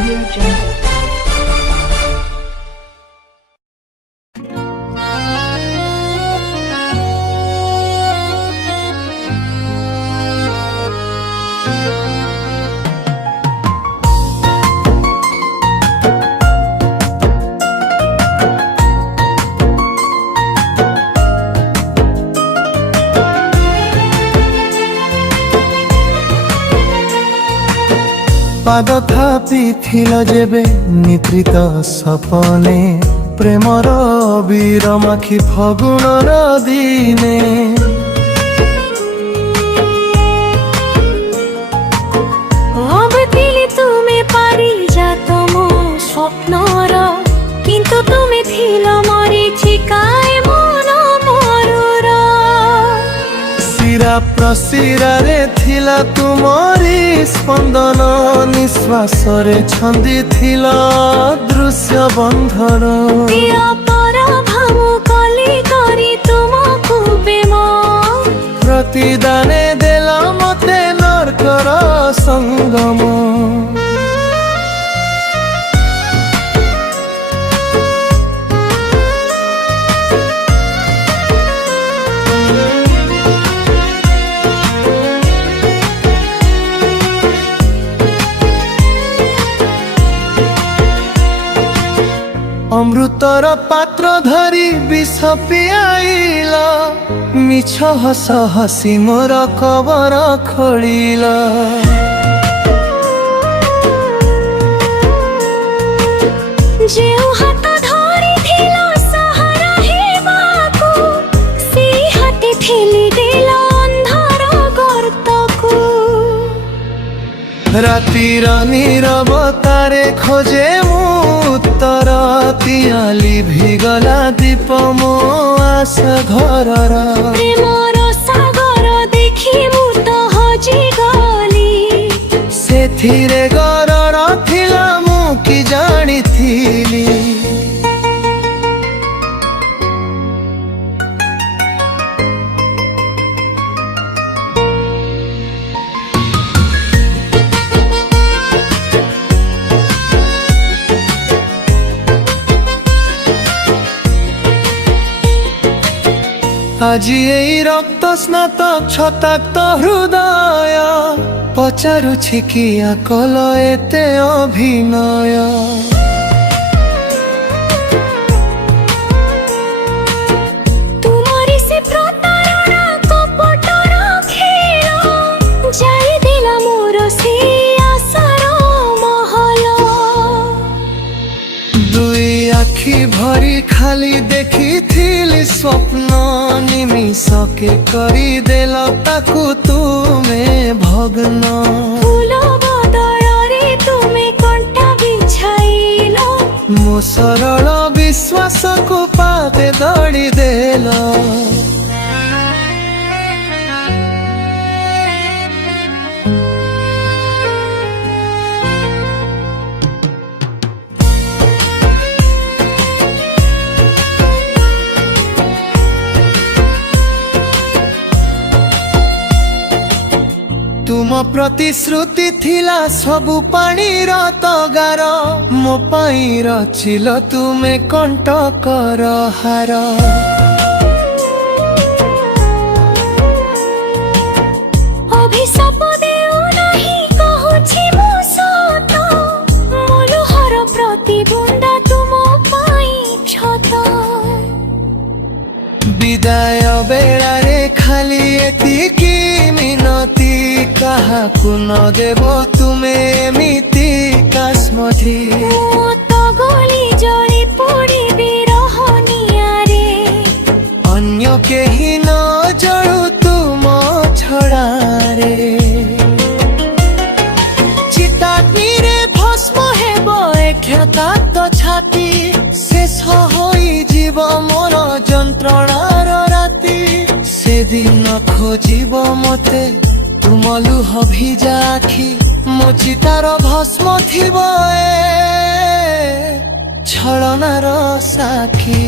Audio Jungle. পাদ থাপিছিল যেবে নিদ্রিত সপনে প্রেমর বীর মাখি ফগুণর দিনে ভাবଥିଲି তুমি পারিজাত মো স্বপ্নর কিন্তু তুমি থিল মরিচিকায় মন মরুর শিরা প্রশিরারে থিলা তুমরি স্পন্দন নিঃশ্বাসরে ছন্দি থিল দৃশ্য বন্ধন পর ভাবু কলি করি তুমকু প্রেম প্রতিদানে দেলা মতে নরকর সঙ্গম অমৃতর পাত্র ধরি বিষ পিয়াইল মিছ হস হসি মোর কবর খোলিল যেউ হাত ধরিছিল সাহারা হেবাকু সেই হাতে ঠেলি দিল অন্ধর গর্তকু রাতির নীরবতারে খোঁজে উত্তর তিয়ালি ভিগলা দীপ মো আস ঘরর প্রেমর সাগর দেখি মু তো হজি গলি ସେଥିରେ ଗରର ଥିଲା ମୁଁ କି ଜାଣିଥିଲି আজি এই রক্ত স্নাতক ছতাক্ত হৃদয় পচারুছি কিয়া কল এতে অভিনয় তুমরি সে প্রতারণা কপটর খেল যাই দিলা মোর সে আশার মহল দুই আখি ভরি খালি দেখিଥିଲି স্বপ্ন নিমিষকে କରିଦେଲ ତାକୁ ତୁମେ ଭଗ୍ନ ফুল বদଳରେ তুমি কণ্ঠা বিছাইল ମୋ ସରଳ ବିଶ୍ୱାସକୁ ପାଦେ ଦଳି ଦେଲ ତୁମ ପ୍ରତିଶ୍ରୁତି ଥିଲା ସବୁ ପାଣିର ତଗାର ମୋ ପାଇଁ ରଚିଲ ତୁମେ କଣ୍ଟକର ହାର অভিশাপ দেও নাহি কহুছি মু সত মনোহর প্রতিবন্ধা তুম পাই ক্ষত ବିଦାୟ ବେଳାରେ ଖାଲି ଏତିକି ମିନତି କାହାକୁ ନ ଦେବ ତୁମେ ଏମିତି କାଶ୍ମଠି ମୁଁ ତ ଗଳି ଜଳି ପୋଡ଼ି ବିରହ ନିଆଁରେ ଅନ୍ୟ କେହି ନ ଜଳୁ ତୁମ ଛଡ଼ାରେ ଚିତାଗ୍ନିରେ ଭସ୍ମ ହେବ ଏ କ୍ଷତାକ୍ତ ଛାତି ଶେଷ ହୋଇଯିବ ମୋର ଯନ୍ତ୍ରଣାର ରାତି ସେଦିନ ଖୋଜିବ ମତେ ତୁମ ଲୁହ ଭିଜା ଆଖି ମୋ ଚିତାର ଭସ୍ମ ଥିବ ଏ ଛଳନାର ସାକ୍ଷୀ